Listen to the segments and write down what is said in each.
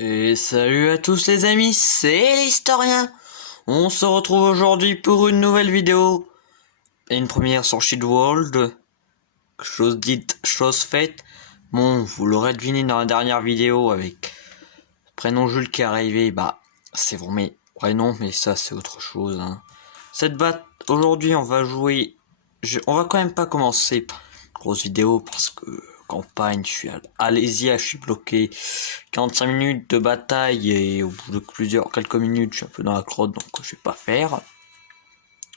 Et salut à tous les amis, c'est l'historien. On se retrouve aujourd'hui pour une nouvelle vidéo. Et une première sur Shield World. Chose dite, chose faite. Bon, vous l'aurez deviné dans la dernière vidéo avec prénom Jules qui est arrivé. Bah, c'est bon, mais prénom, mais ça c'est autre chose. Hein. Cette batte, aujourd'hui on va jouer. On va quand même pas commencer grosse vidéo parce que campagne, je suis Alésia, je suis bloqué 45 minutes de bataille et au bout de quelques minutes, je suis un peu dans la crotte donc je vais pas faire.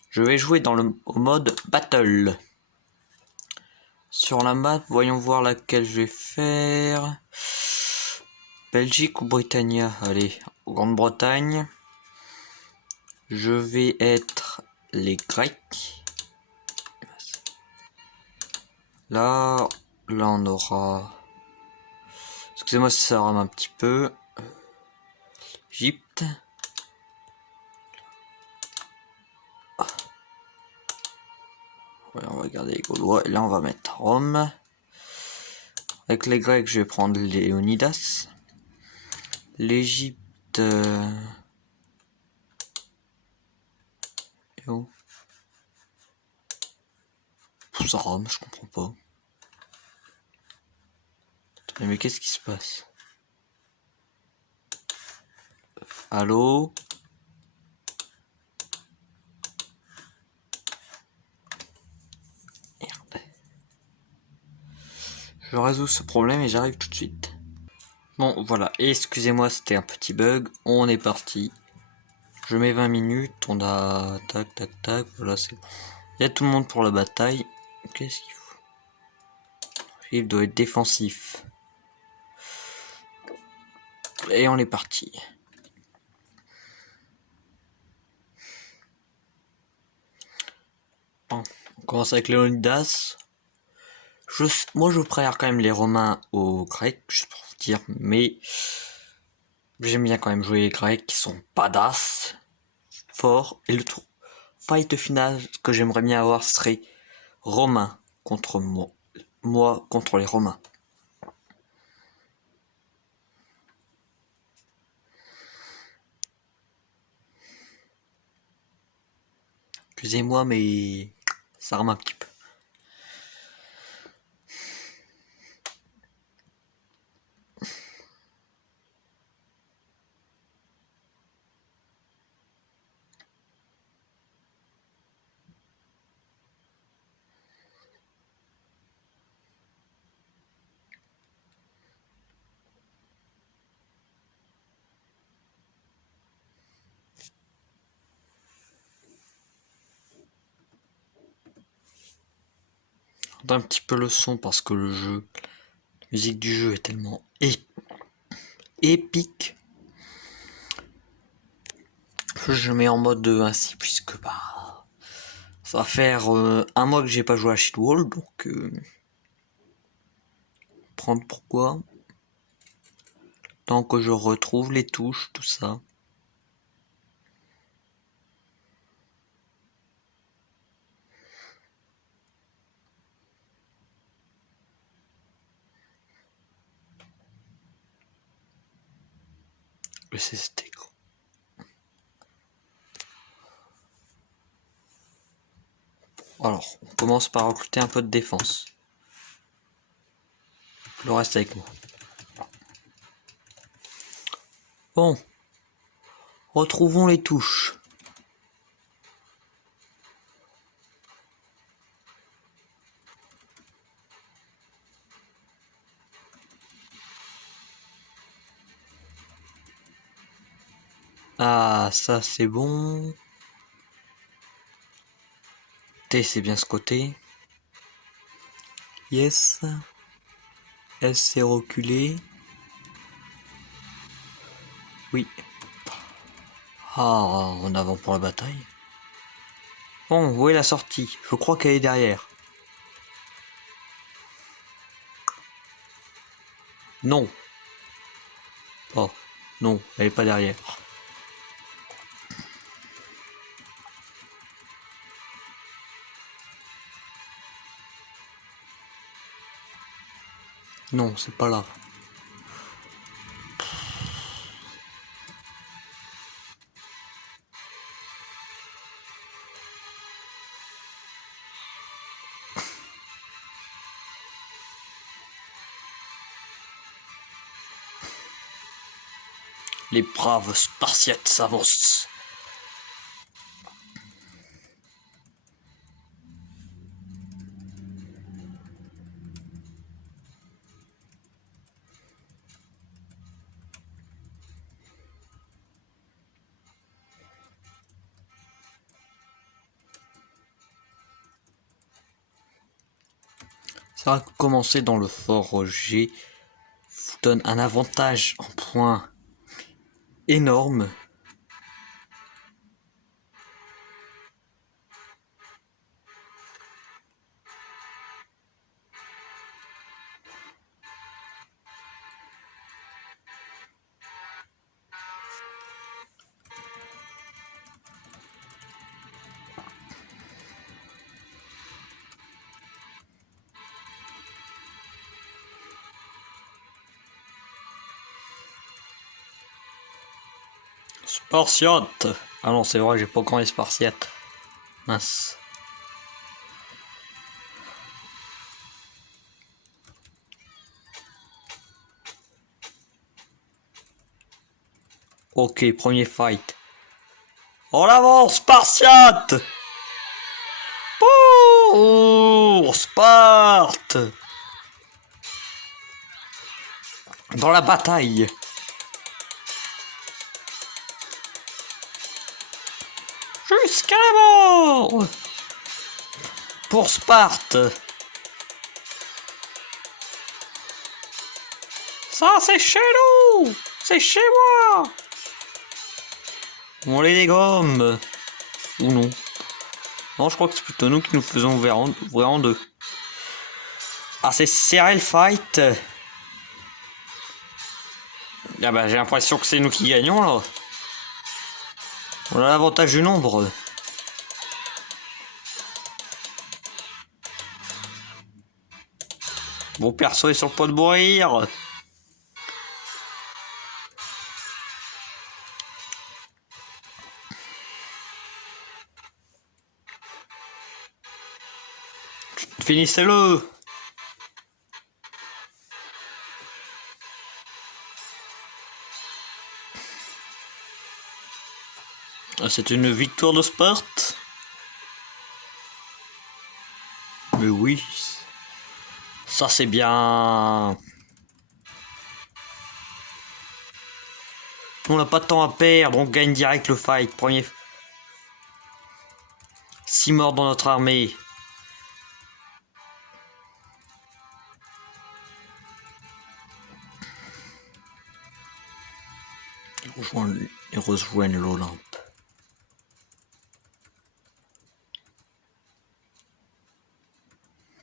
Je vais jouer au mode battle. Sur la map, voyons voir laquelle je vais faire. Belgique ou Britannia? Allez, Grande-Bretagne. Je vais être les Grecs. Là on aura... Excusez-moi si ça rame un petit peu. Égypte. Ouais, on va garder les Gaulois. Et là, on va mettre Rome. Avec les Grecs, je vais prendre Léonidas. L'Égypte... Oh. Ça Rome, je comprends pas. Mais qu'est-ce qui se passe? Allô? Merde. Je résous ce problème et j'arrive tout de suite. Bon, voilà. Excusez-moi, c'était un petit bug. On est parti. Je mets 20 minutes. On a... Tac, tac, tac. Voilà, c'est bon. Il y a tout le monde pour la bataille. Qu'est-ce qu'il faut? Il doit être défensif. Et on est parti. Bon, on commence avec Léonidas. Moi, je préfère quand même les Romains aux Grecs, je peux vous dire, mais j'aime bien quand même jouer les Grecs qui sont badass, forts, et le fight final que j'aimerais bien avoir serait Romains contre moi contre les Romains. Excusez-moi, mais ça rame un petit peu. Un petit peu le son parce que la musique du jeu est tellement épique. Je mets en mode ainsi puisque bah ça va faire un mois que j'ai pas joué à Shield World, donc prendre pourquoi tant que je retrouve les touches, tout ça. Le CST quoi. Alors, on commence par recruter un peu de défense. Le reste avec moi. Bon. Retrouvons les touches. Ah, ça c'est bon. T c'est bien ce côté. Yes. S c'est reculé. Oui. Ah, en avant pour la bataille. Bon, où est la sortie? Je crois qu'elle est derrière. Non. Oh, non, elle est pas derrière. Non, c'est pas là. Les braves Spartiates s'avancent. Ça va commencer dans le fort G. Vous donne un avantage en points énorme. Spartiate. Ah non, c'est vrai, j'ai pas encore les Spartiates. Mince. Ok, premier fight. En avant, Spartiate! Pour Sparte! Dans la bataille. Jusqu'à la mort! Pour Sparte. Ça, c'est chez nous! C'est chez moi! On les dégomme. Ou non. Non, je crois que c'est plutôt nous qui nous faisons ouvrir en deux. Ah, c'est serré le fight. Ah bah, j'ai l'impression que c'est nous qui gagnons, là. On a l'avantage du nombre. Mon perso est sur le point de mourir. Finissez-le. C'est une victoire de Sparte. Mais oui. Ça c'est bien. On n'a pas de temps à perdre, on gagne direct le fight. Premier. 6 morts dans notre armée. Ils rejoignent l'Olympe.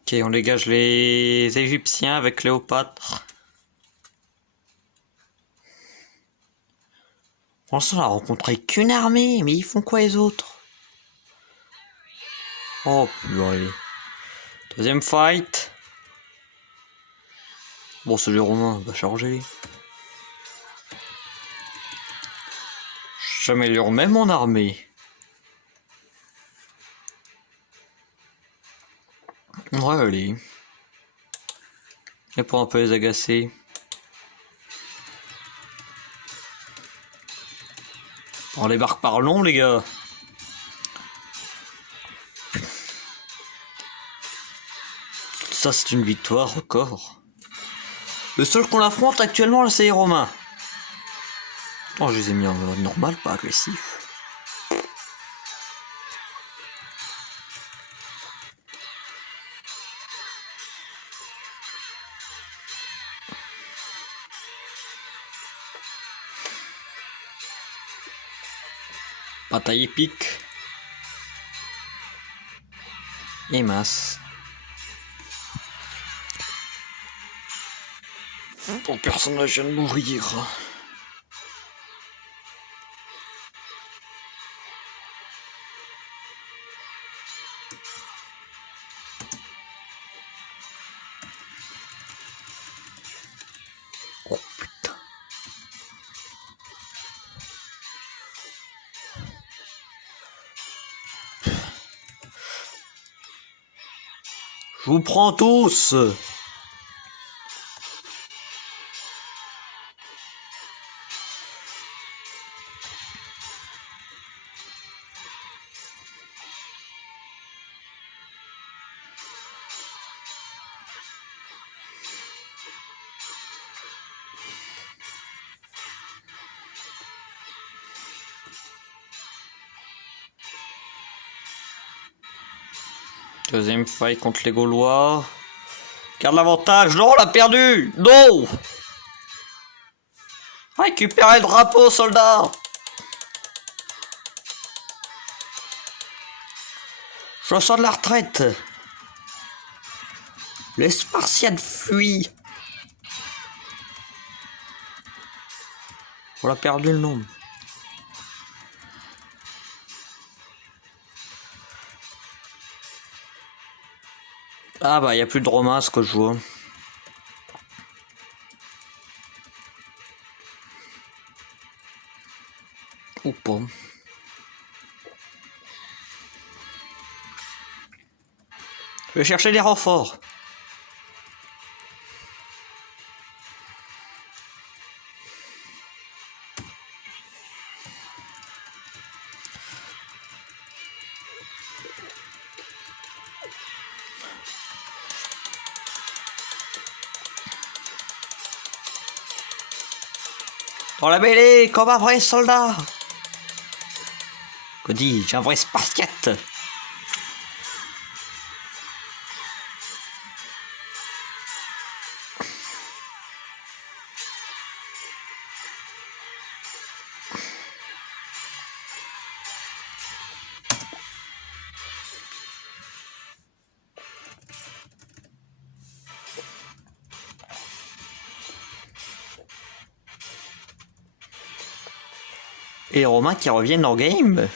Ok, on dégage les Égyptiens avec Cléopâtre. Pour l'instant, on a rencontré qu'une armée, mais ils font quoi les autres? Oh purée. Deuxième fight. Bon, celui romain va charger. J'améliore même mon armée. Ouais, allez. Et pour un peu les agacer. On débarque par long, les gars. Ça, c'est une victoire record. Le seul qu'on affronte actuellement, là, c'est les Romains. Oh, je les ai mis en mode normal, pas agressif. Bataille épique. Et masse. Ton personnage vient de mourir. Oh putain. Je vous prends tous. Deuxième fight contre les Gaulois. Garde l'avantage. Non, on l'a perdu. Non. Récupérez le drapeau, soldats. Je sors de la retraite. Les Spartiates fuient. On a perdu le nombre. Ah bah, il n'y a plus de Romains, ce que je vois. Ou pas. Je vais chercher des renforts. Dans la mêlée, comme un vrai soldat. Que dis-je, un vrai Spartiate. Et les Romains qui reviennent en game.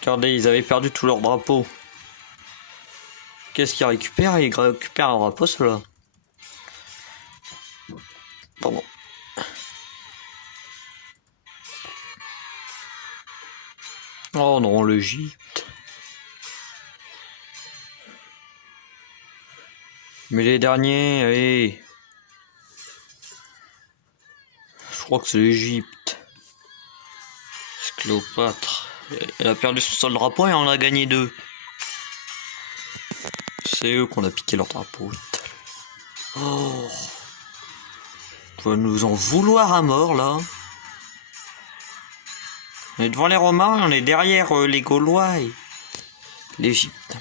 Regardez, ils avaient perdu tout leur drapeau. Qu'est-ce qu'ils récupèrent? Ils récupèrent un drapeau, ceux-là. Pardon. Oh non, l'Égypte. Mais les derniers, allez. Je crois que c'est l'Égypte. C'est Cléopâtre. Elle a perdu son seul drapeau et on a gagné 2. C'est eux qu'on a piqué leur drapeau. Oh. On va nous en vouloir à mort là. On est devant les Romains et on est derrière les Gaulois et l'Égypte.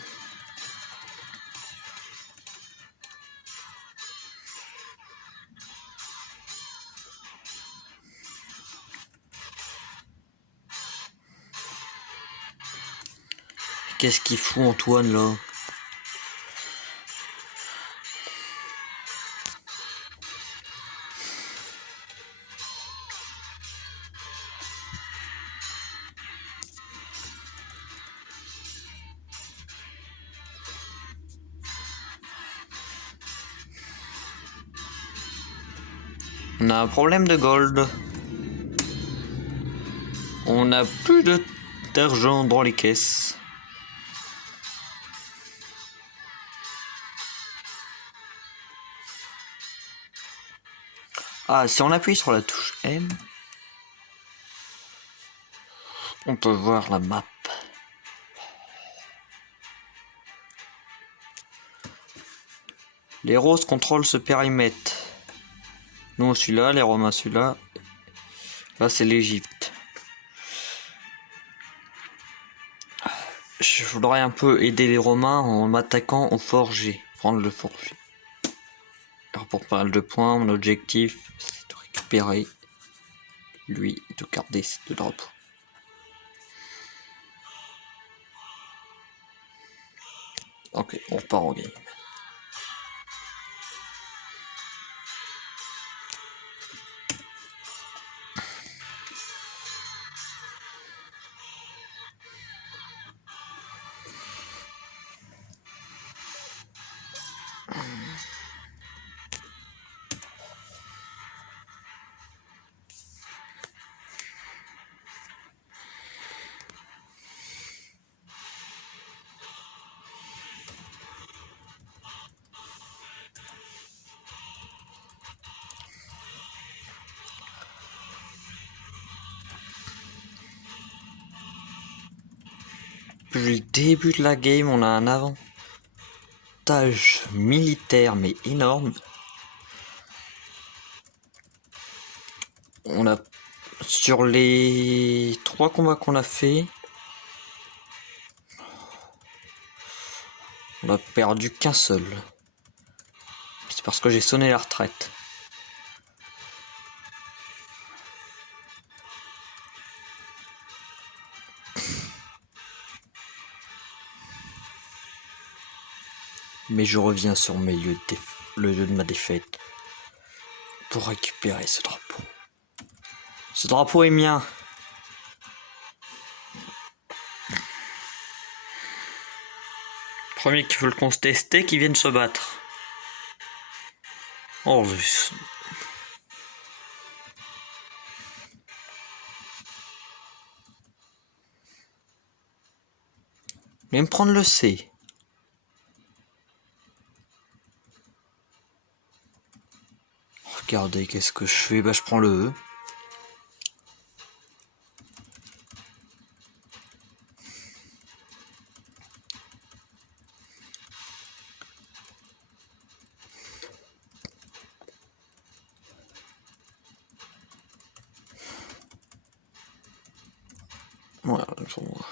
Qu'est-ce qu'il fout Antoine là? On a un problème de gold. On n'a plus d'argent dans les caisses. Ah, si on appuie sur la touche M, on peut voir la map. Les roses contrôlent ce périmètre. Nous celui-là, les Romains celui-là. Là c'est l'Égypte. Je voudrais un peu aider les Romains en m'attaquant au forger. Prendre le forger. Alors pour pas mal de points, mon objectif c'est de récupérer lui et de garder ces 2 drapeaux. Ok, on repart en game. Depuis le début de la game, on a un avantage militaire mais énorme. On a sur les 3 combats qu'on a fait, a perdu qu'un seul. C'est parce que j'ai sonné la retraite. Mais je reviens sur mes lieux le lieu de ma défaite pour récupérer ce drapeau. Ce drapeau est mien. Premier qui veut le contester, qui vienne se battre. Oh, juste. Viens me prendre le C. Regardez, qu'est-ce que je fais? Bah, je prends le E. Voilà, pour moi.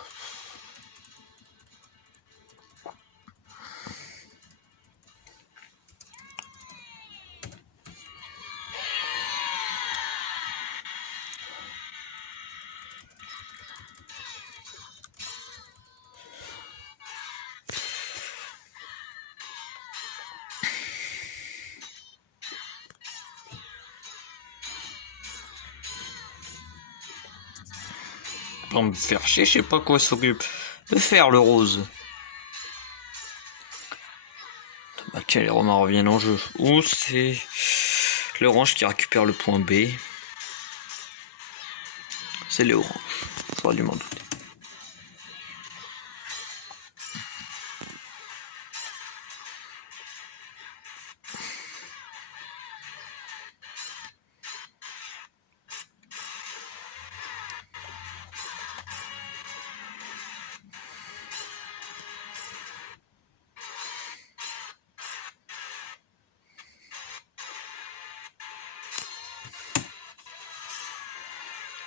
Pour me faire chier, je sais pas quoi s'occupe de faire le rose. Bah tiens, les Romains reviennent en jeu. Ou c'est l'orange qui récupère le point B. C'est l'orange. J'aurais dû m'en douter.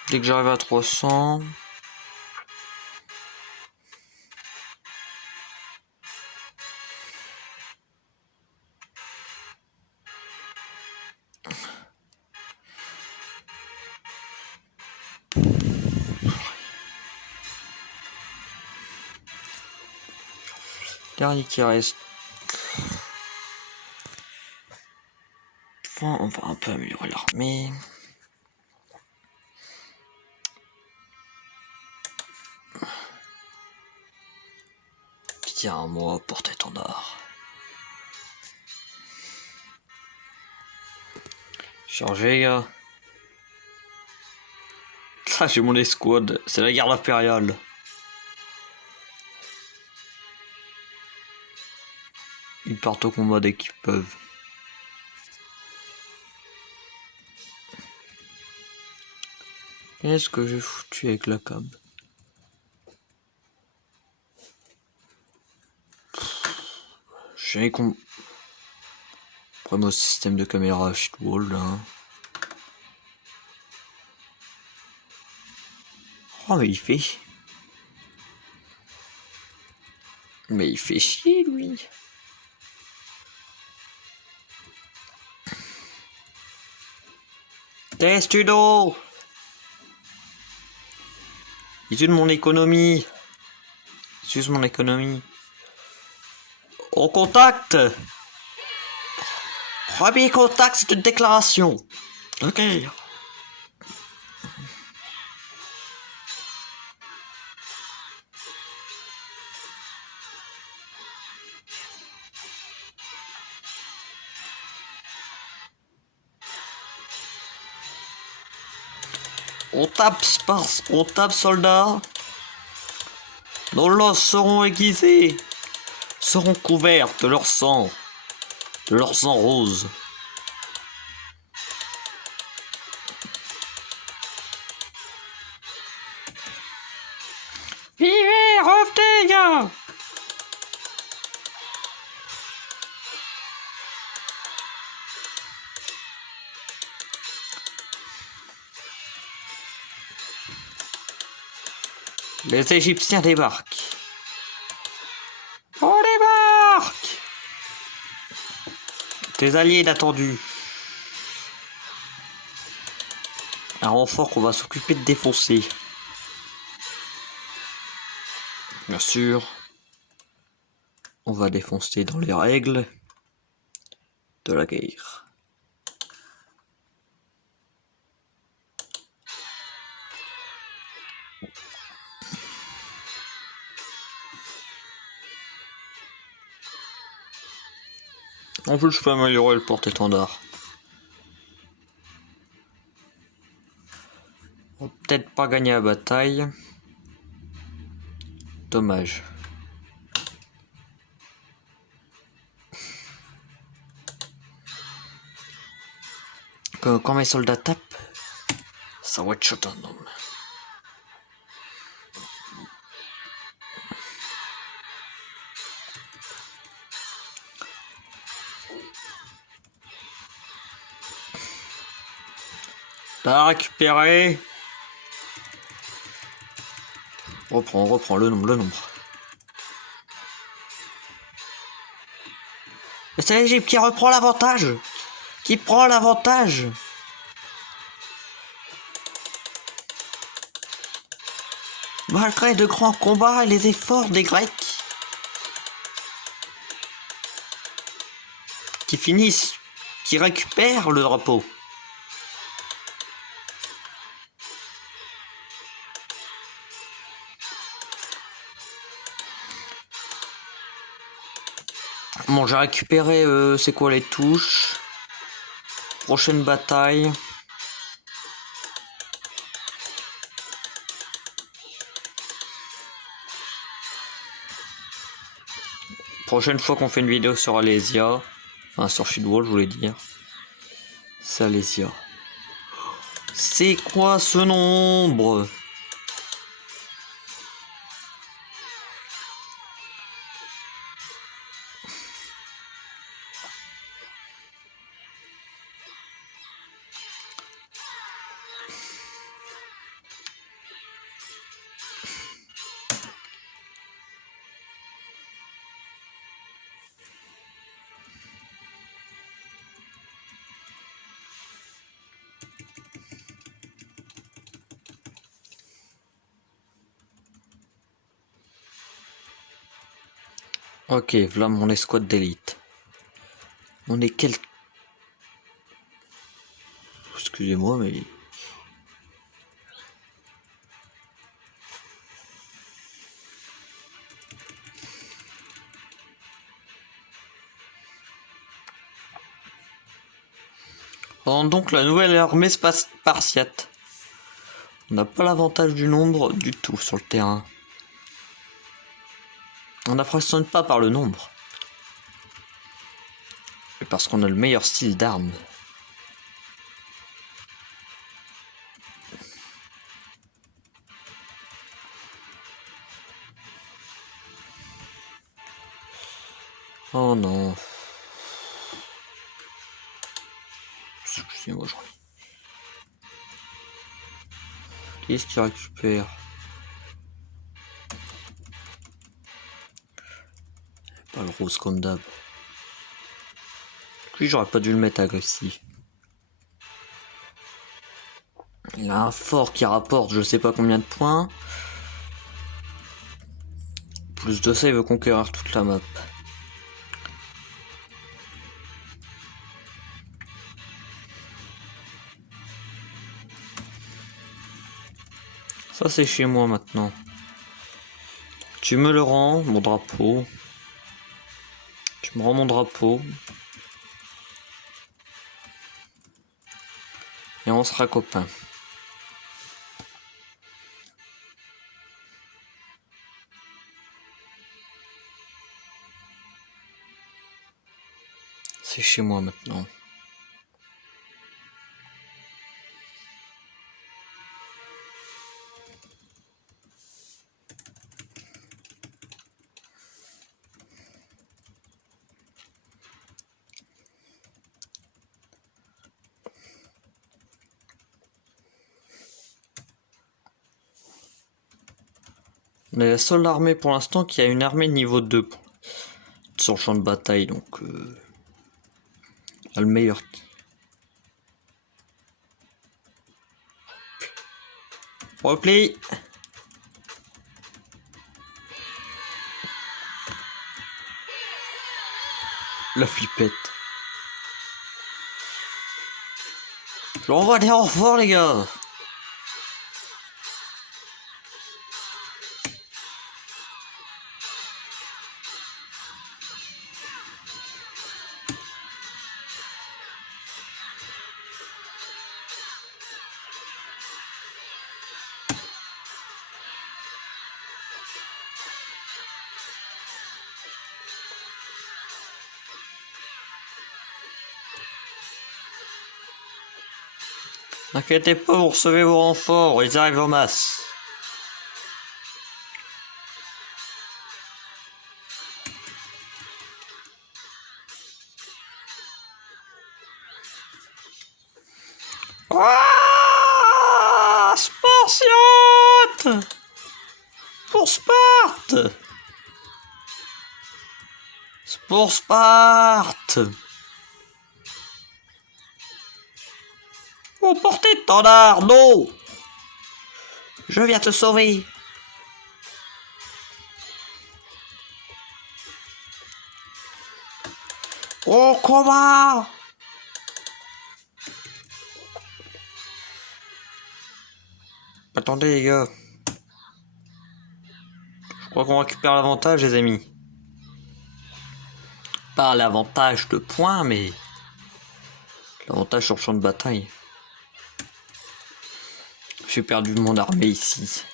Dès que j'arrive à 300... Dernier qui reste. Enfin, on va un peu améliorer l'armée. Tiens, moi, porte-étendard. Chargez, gars. Ça, j'ai mon escouade. C'est la garde impériale. Ils partent au combat dès qu'ils peuvent. Qu'est-ce que j'ai foutu avec la cab? J'ai con... Vraiment système de caméra Shitwall, hein. Oh mais il fait... Mais il fait chier lui. Testudo! Issu de mon économie. Issu de mon économie. Au contact! Premier contact, c'est une déclaration. Ok. On tape soldats. Nos losses seront aiguisés, seront couvertes de leur sang rose. Vivez, revenez, gars! Les Égyptiens débarquent. On débarque! Tes alliés inattendus. Un renfort qu'on va s'occuper de défoncer. Bien sûr. On va défoncer dans les règles de la guerre. En plus, je peux améliorer le porte-étendard. On va peut-être pas gagner la bataille. Dommage. Quand mes soldats tapent, ça va être shot un homme. T'as récupéré. Reprends le nombre. C'est l'Égypte qui reprend l'avantage. Qui prend l'avantage. Malgré de grands combats et les efforts des Grecs. Qui récupèrent le drapeau. Bon, j'ai récupéré, c'est quoi les touches? Prochaine bataille. Prochaine fois qu'on fait une vidéo sur Alésia, enfin sur Shidwall, je voulais dire. C'est Alésia. C'est quoi ce nombre? Ok, voilà mon escouade d'élite. On est quel... Excusez-moi, mais... Donc la nouvelle armée spartiate. On n'a pas l'avantage du nombre du tout sur le terrain. On n'impressionne pas par le nombre. Et parce qu'on a le meilleur style d'armes. Oh non. Excusez-moi, Qu'est-ce qu'il récupère? Pas le rose comme d'hab. Lui, j'aurais pas dû le mettre agressif. Il a un fort qui rapporte je sais pas combien de points. Plus de ça, il veut conquérir toute la map. Ça, c'est chez moi maintenant. Tu me le rends, mon drapeau. Tu me rends mon drapeau. Et on sera copains. C'est chez moi maintenant. On est la seule armée pour l'instant qui a une armée niveau 2 sur le champ de bataille, donc Le meilleur. Repli. La flippette. J'envoie des renforts, les gars. N'inquiétez pas, vous recevez vos renforts, ils arrivent en masse. Ah, Spartiate! Pour Sparte! Pour Sparte! Oh, porte-étendard, non! Je viens te sauver. Au combat! Attendez les gars. Je crois qu'on récupère l'avantage les amis. Pas l'avantage de points mais l'avantage sur le champ de bataille. J'ai perdu mon armée ici.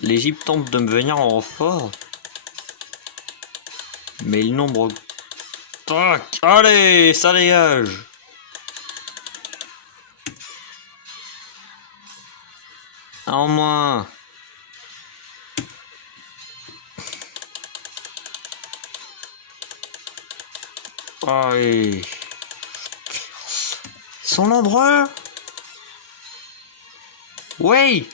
L'Égypte tente de me venir en renfort. Mais le nombre... Tac! Allez, ça dégage! En moins. Allez. Ils sont nombreux. Oui.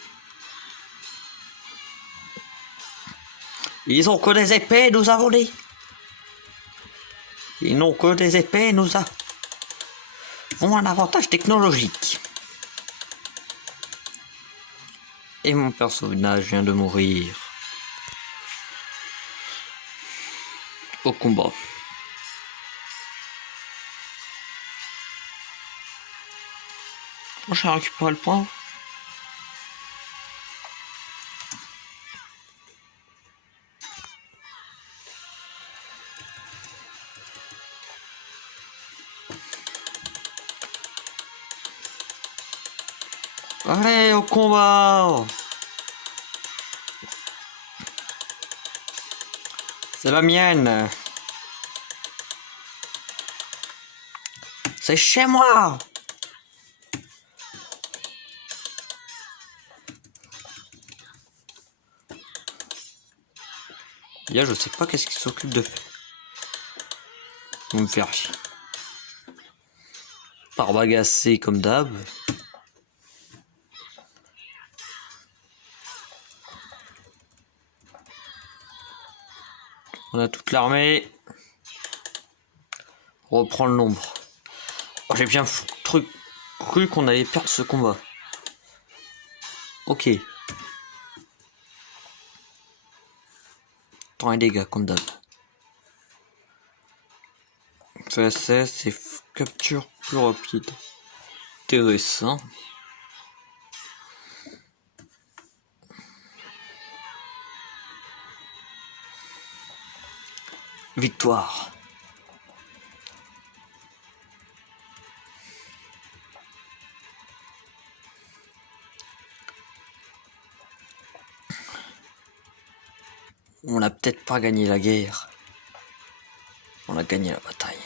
Ils ont que des épées, nous avons dit. Ils n'ont que des épées, nous avons un avantage technologique. Et mon personnage vient de mourir. Au combat. J'ai récupéré le point. Allez, au combat! C'est la mienne. C'est chez moi. Là, je sais pas qu'est-ce qu'il s'occupe de faire. Vous me faire chier. Par bagasser comme d'hab. On a toute l'armée. On reprend le nombre. Oh, j'ai bien cru qu'on allait perdre ce combat. Ok. Temps et dégâts comme d'hab. FSS et capture plus rapide. Intéressant. Victoire. On n'a peut-être pas gagné la guerre. On a gagné la bataille.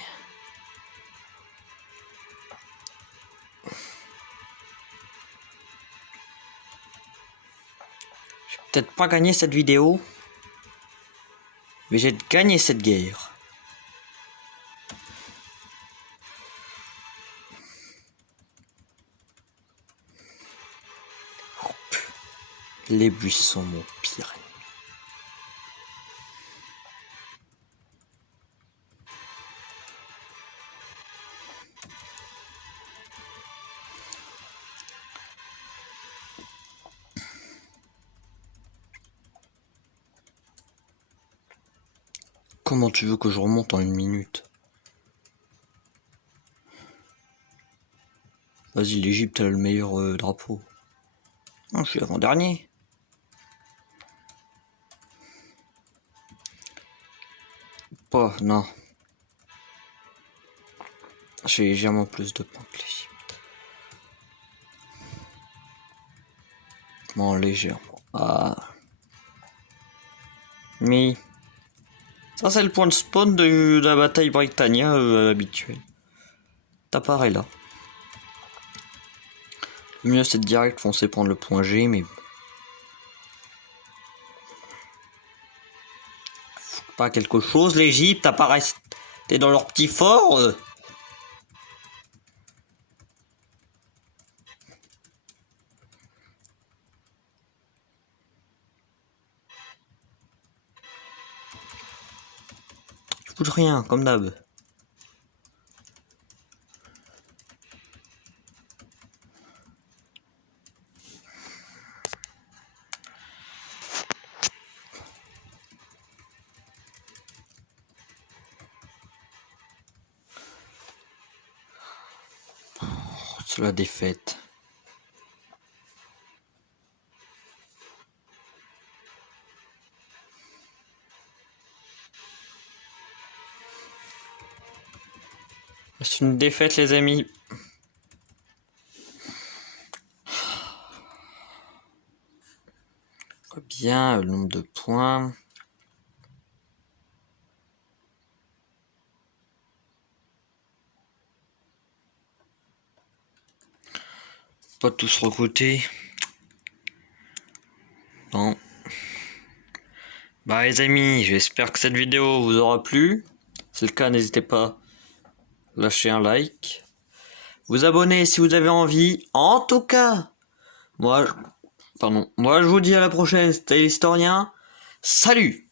J'ai peut-être pas gagné cette vidéo. Mais j'ai gagné cette guerre. Les buissons, mon pire ennemi. Comment tu veux que je remonte en 1 minute? Vas-y, l'Égypte a le meilleur drapeau. Non, je suis avant-dernier. Pas, non. J'ai légèrement plus de points que l'Égypte. Bon, légèrement. Ah. Mais... ça, c'est le point de spawn de la bataille Britannia habituelle. T'apparais là. Le mieux, c'est de direct foncer prendre le point G, mais... pas quelque chose, l'Égypte apparaît. T'es dans leur petit fort. Je fous de rien, comme d'hab. C'est la défaite. C'est une défaite, les amis. Bien, le nombre de points. Pas tous recrutés. Bon. Bah les amis, j'espère que cette vidéo vous aura plu. Si c'est le cas, n'hésitez pas à lâcher un like. Vous abonner si vous avez envie. En tout cas, moi je vous dis à la prochaine, c'était l'historien. Salut!